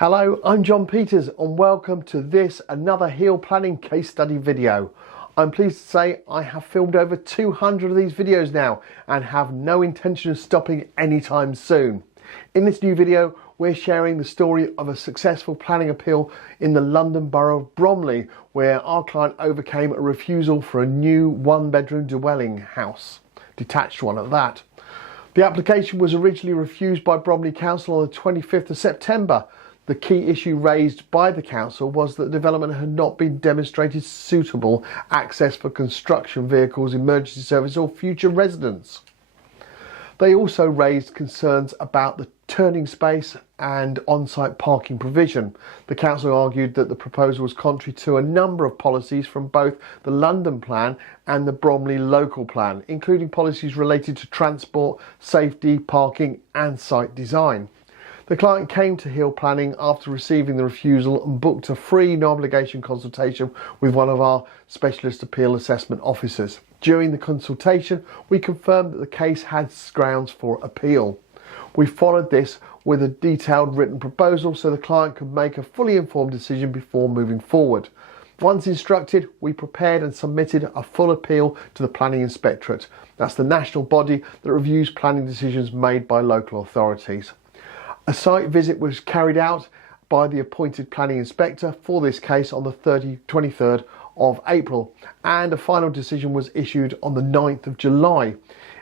Hello, I'm John Peters and welcome to another Hill planning case study video. I'm pleased to say I have filmed over 200 of these videos now and have no intention of stopping anytime soon. In this new video, we're sharing the story of a successful planning appeal in the London Borough of Bromley, where our client overcame a refusal for a new one-bedroom dwelling house, detached one at that. The application was originally refused by Bromley Council on the 25th of September. The key issue raised by the council was that the development had not been demonstrated suitable access for construction vehicles, emergency service or future residents. They also raised concerns about the turning space and on-site parking provision. The council argued that the proposal was contrary to a number of policies from both the London plan and the Bromley local plan, including policies related to transport, safety, parking and site design. The client came to Hill Planning after receiving the refusal and booked a free no-obligation consultation with one of our specialist appeal assessment officers. During the consultation, we confirmed that the case had grounds for appeal. We followed this with a detailed written proposal so the client could make a fully informed decision before moving forward. Once instructed, we prepared and submitted a full appeal to the Planning Inspectorate. That's the national body that reviews planning decisions made by local authorities. A site visit was carried out by the appointed planning inspector for this case on the 23rd of April, and a final decision was issued on the 9th of July.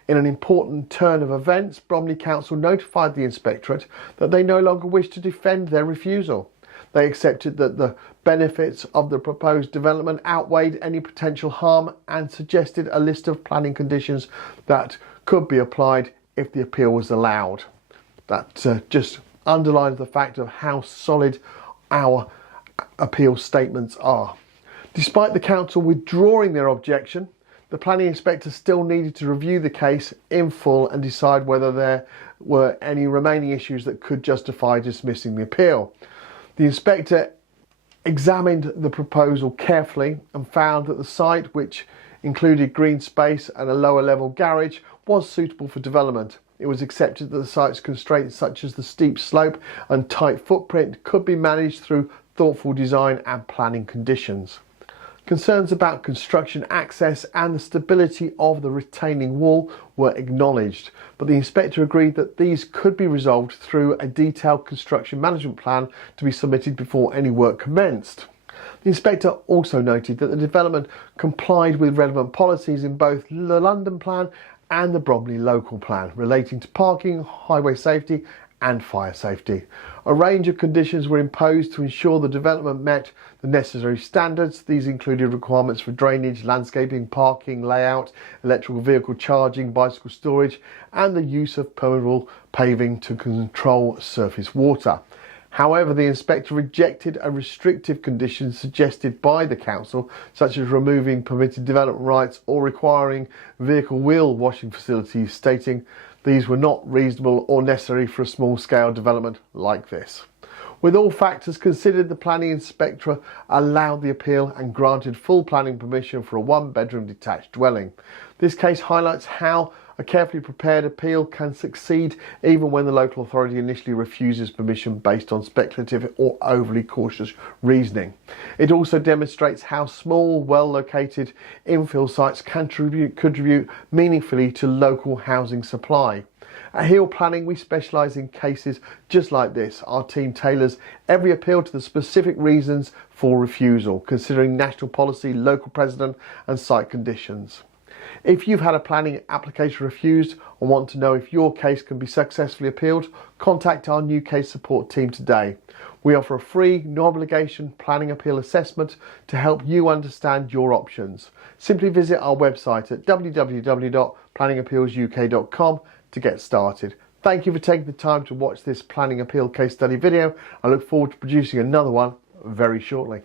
In an important turn of events, Bromley Council notified the inspectorate that they no longer wished to defend their refusal. They accepted that the benefits of the proposed development outweighed any potential harm and suggested a list of planning conditions that could be applied if the appeal was allowed. That just underlines the fact of how solid our appeal statements are. Despite the council withdrawing their objection, the planning inspector still needed to review the case in full and decide whether there were any remaining issues that could justify dismissing the appeal. The inspector examined the proposal carefully and found that the site, which included green space and a lower level garage, was suitable for development. It was accepted that the site's constraints such as the steep slope and tight footprint could be managed through thoughtful design and planning conditions. Concerns about construction access and the stability of the retaining wall were acknowledged, but the inspector agreed that these could be resolved through a detailed construction management plan to be submitted before any work commenced. The inspector also noted that the development complied with relevant policies in both the London plan and the Bromley local plan relating to parking, highway safety and fire safety. A range of conditions were imposed to ensure the development met the necessary standards. These included requirements for drainage, landscaping, parking, layout, electrical vehicle charging, bicycle storage and the use of permeable paving to control surface water. However, the inspector rejected a restrictive condition suggested by the council, such as removing permitted development rights or requiring vehicle wheel washing facilities, stating these were not reasonable or necessary for a small-scale development like this. With all factors considered, the planning inspector allowed the appeal and granted full planning permission for a one-bedroom detached dwelling. This case highlights how a carefully prepared appeal can succeed even when the local authority initially refuses permission based on speculative or overly cautious reasoning. It also demonstrates how small, well-located infill sites can contribute meaningfully to local housing supply. At Hill Planning, we specialise in cases just like this. Our team tailors every appeal to the specific reasons for refusal, considering national policy, local precedent and site conditions. If you've had a planning application refused and want to know if your case can be successfully appealed, contact our new case support team today. We offer a free, no-obligation planning appeal assessment to help you understand your options. Simply visit our website at www.planningappealsuk.com to get started. Thank you for taking the time to watch this planning appeal case study video. I look forward to producing another one very shortly.